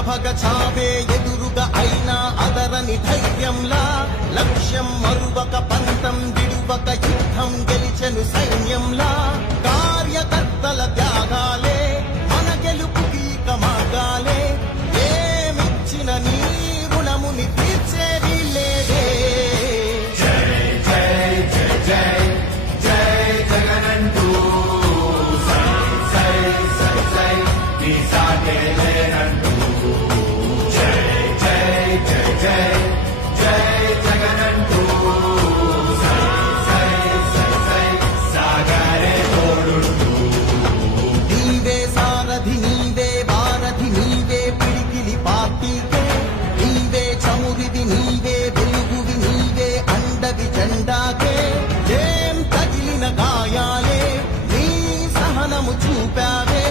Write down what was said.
భగ చావే ఎదురుగా అయినా అదరని ధైర్యంలా లక్ష్యం మరువక పంతం విడువక యుద్ధం గెలిచెను సైన్యంలా కార్యకర్తల త్యాగాలే మన గెలుపుకి మార్గాలే ఏమిచ్చిన నీ రుణముని తీర్చేది లేదే. జై జై జై జై జై జగనంటూ సై సై సై సై నీ సాటే లేరా